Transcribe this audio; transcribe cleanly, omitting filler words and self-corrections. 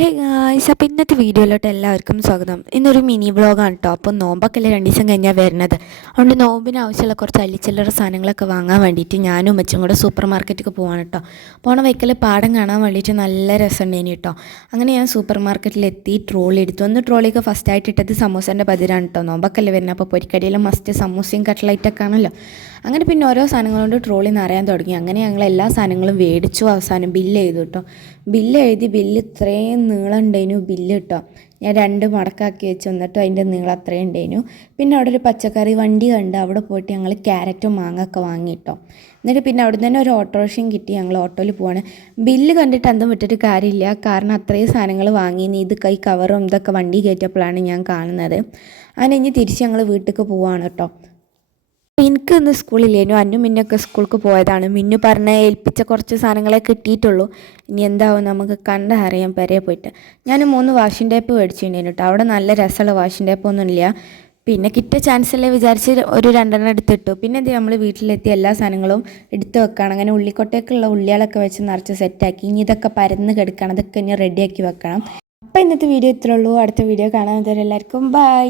Hey guys, അപ്പോൾ ഇന്നത്തെ വീഡിയോയിലോട്ട് എല്ലാവർക്കും സ്വാഗതം. ഇന്നൊരു മിനി വ്ളോഗാണ് കേട്ടോ. അപ്പോൾ നോമ്പൊക്കെ 2 ദിവസം കഴിഞ്ഞാൽ വരുന്നത്. അതുകൊണ്ട് നോമ്പിന് ആവശ്യമുള്ള കുറച്ച് അല്ലിച്ചില്ലറ സാധനങ്ങളൊക്കെ വാങ്ങാൻ വേണ്ടിയിട്ട് ഞാനും അമ്മച്ചും കൂടെ സൂപ്പർ മാർക്കറ്റിലേക്ക് പോവാണ് കേട്ടോ. പോണ വയ്ക്കൽ പാടം കാണാൻ വേണ്ടിയിട്ട് നല്ല രസമുണ്ടേനി കേട്ടോ. അങ്ങനെ ഞാൻ സൂപ്പർ മാർക്കറ്റിലെത്തി ട്രോളി എടുത്തു. ഒന്ന് ട്രോളിയൊക്കെ ഫസ്റ്റായിട്ട് ഇട്ടത് സമൂസേൻ്റെ ബദിലാണ് കേട്ടോ. നോമ്പൊക്കെ വരുന്നത്, അപ്പോൾ പൊരിക്കടിയിലും മസ്റ്റ് സമൂസയും കട്ട്ലൈറ്റൊക്കെ ആണല്ലോ. അങ്ങനെ പിന്നെ ഓരോ സാധനങ്ങൾ കൊണ്ട് ട്രോളി നിറയാൻ തുടങ്ങി. അങ്ങനെ ഞങ്ങൾ എല്ലാ സാധനങ്ങളും മേടിച്ചു. അവസാനം ബില്ല് ചെയ്തു കേട്ടോ. ബില്ല് ഇത്രയും നീളം ഉണ്ടായിരുന്നു ബില്ല് കേട്ടോ. ഞാൻ 2 മടക്കാക്കി വെച്ച് എന്നിട്ട് അതിൻ്റെ നീളം അത്രയും ഉണ്ടായിരുന്നു. പിന്നെ അവിടെ ഒരു പച്ചക്കറി വണ്ടി കണ്ട് അവിടെ പോയിട്ട് ഞങ്ങൾ ക്യാരറ്റും മാങ്ങയൊക്കെ വാങ്ങി കേട്ടോ. എന്നിട്ട് പിന്നെ അവിടെ തന്നെ ഒരു ഓട്ടോറിക്ഷയും കിട്ടി. ഞങ്ങൾ ഓട്ടോയിൽ പോവാണ്. ബില്ല് കണ്ടിട്ട് അന്തം വിട്ടിട്ട് കാര്യമില്ല, കാരണം അത്രയും സാധനങ്ങൾ വാങ്ങി. ഇത് കൈ കവറും ഇതൊക്കെ വണ്ടി കയറ്റിയപ്പോഴാണ് ഞാൻ കാണുന്നത്. അങ്ങനെ ഇനി തിരിച്ച് ഞങ്ങൾ വീട്ടിലേക്ക് പോവാണ് കേട്ടോ. എനിക്ക് ഇന്ന് സ്കൂളില്ലേനു, അന്നും മിന്നൊക്കെ സ്കൂൾക്ക് പോയതാണ്. മിന്നു പറഞ്ഞ ഏൽപ്പിച്ച കുറച്ച് സാധനങ്ങളെ കിട്ടിയിട്ടുള്ളൂ. ഇനി എന്താവും നമുക്ക് കണ്ടറിയാം പെരയെ പോയിട്ട്. ഞാൻ 3 വാഷിംഗ് ടേപ്പ് മേടിച്ചിട്ടുണ്ടായിരുന്നു കേട്ടോ. അവിടെ നല്ല രസമുള്ള വാഷിംഗ് ടേപ്പൊന്നും ഇല്ല. പിന്നെ കിട്ടിയ ചാൻസല്ലേ വിചാരിച്ച് ഒരു 2 എടുത്തിട്ടു. പിന്നെ എന്ത് നമ്മൾ വീട്ടിലെത്തി എല്ലാ സാധനങ്ങളും എടുത്ത് വെക്കണം. അങ്ങനെ ഉള്ളിക്കൊട്ടേക്കുള്ള ഉള്ളികളൊക്കെ വെച്ച് നിറച്ച് സെറ്റാക്കി. ഇനി ഇതൊക്കെ പരന്ന് കിടക്കണം, അതൊക്കെ ഇനി റെഡിയാക്കി വെക്കണം. അപ്പോൾ ഇന്നത്തെ വീഡിയോ ഇത്രേ ഉള്ളൂ. അടുത്ത വീഡിയോ കാണാൻ എല്ലാവർക്കും ബൈ.